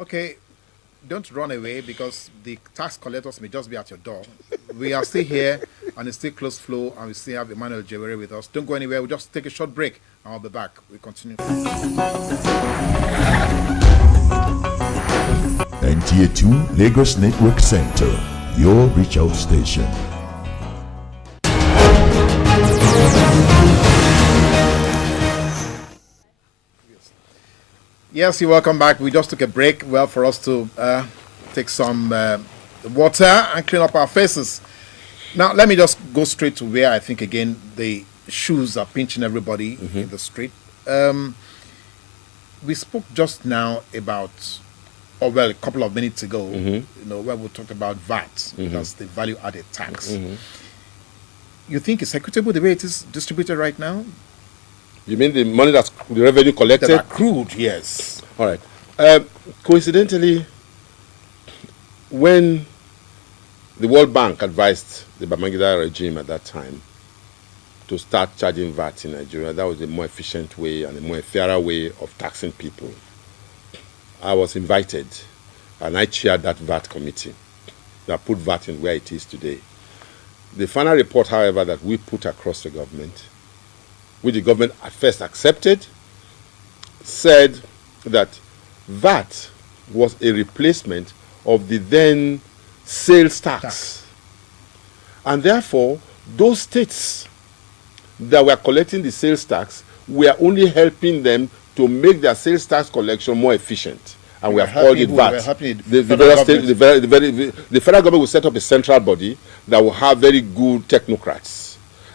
Okay, don't run away because the tax collectors may just be at your door. We are still here and it's still close flow and we still have Emmanuel Ijekwere with us. Don't go anywhere. We'll just take a short break and I'll be back. We continue. NTA 2 Lagos Network Center, your reach out station. Yes, you're welcome back. We just took a break, well, for us to take some water and clean up our faces. Now, let me just go straight to where I think, again, the shoes are pinching everybody in the street. We spoke just now about, or well, a couple of minutes ago, where we talked about VAT, that's the value-added tax. You think it's equitable the way it is distributed right now? You mean the money that's the revenue collected? That accrued, yes. All right. Coincidentally, when the World Bank advised the Babangida regime at that time to start charging VAT in Nigeria, that was a more efficient way and a more fairer way of taxing people. I was invited, and I chaired that VAT committee that put VAT in where it is today. The final report, however, that we put across the government, which the government at first accepted, said that VAT was a replacement of the then sales tax. And therefore, those states that were collecting the sales tax were only helping them to make their sales tax collection more efficient. And we have called it VAT. The federal government will set up a central body that will have very good technocrats.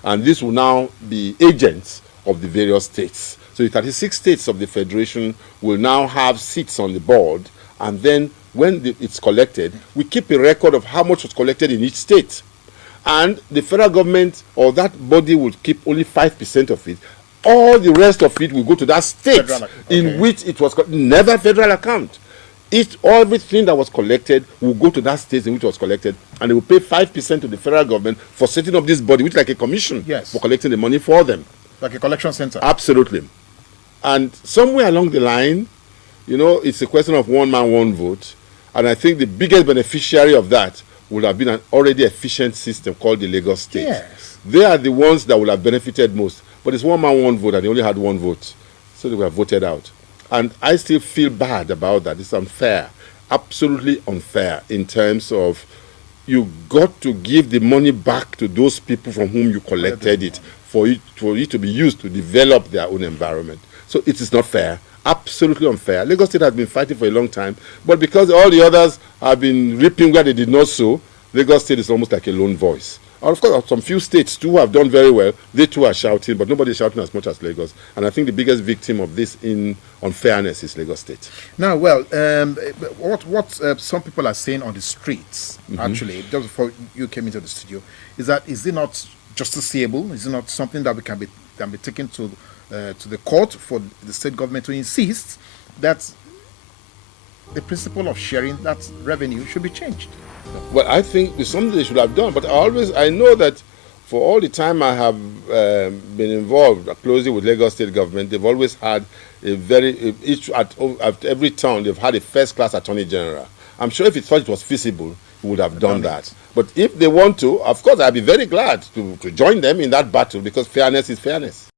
And this will now be agents of the various states. So the 36 states of the federation will now have seats on the board, and then when it's collected, we keep a record of how much was collected in each state. And the federal government or that body will keep only 5% of it. All the rest of it will go to that state in which it was never federal account. Everything that was collected will go to that state in which it was collected, and they will pay 5% to the federal government for setting up this body, which is like a commission for collecting the money for them. Like a collection center. Absolutely. And somewhere along the line, it's a question of one man, one vote. And I think the biggest beneficiary of that would have been an already efficient system called the Lagos State. Yes. They are the ones that would have benefited most. But it's one man, one vote, and they only had one vote. So they were voted out. And I still feel bad about that. It's unfair, absolutely unfair, in terms of you got to give the money back to those people from whom you collected it for it to be used to develop their own environment. So it is not fair, absolutely unfair. Lagos State has been fighting for a long time, but because all the others have been reaping where they did not sow, Lagos State is almost like a lone voice. And of course, some few states too have done very well. They too are shouting, but nobody is shouting as much as Lagos. And I think the biggest victim of this unfairness is Lagos State. Now, well, what some people are saying on the streets, actually, just before you came into the studio, is it not justiciable? Is it not something that can be taken to the court for the state government to insist that the principle of sharing that revenue should be changed? Well, I think it's something they should have done. But I know that for all the time I have been involved closely with Lagos State government, they've always had at every town, they've had a first-class attorney general. I'm sure if he thought it was feasible, he would have done that. But if they want to, of course, I'd be very glad to join them in that battle, because fairness is fairness.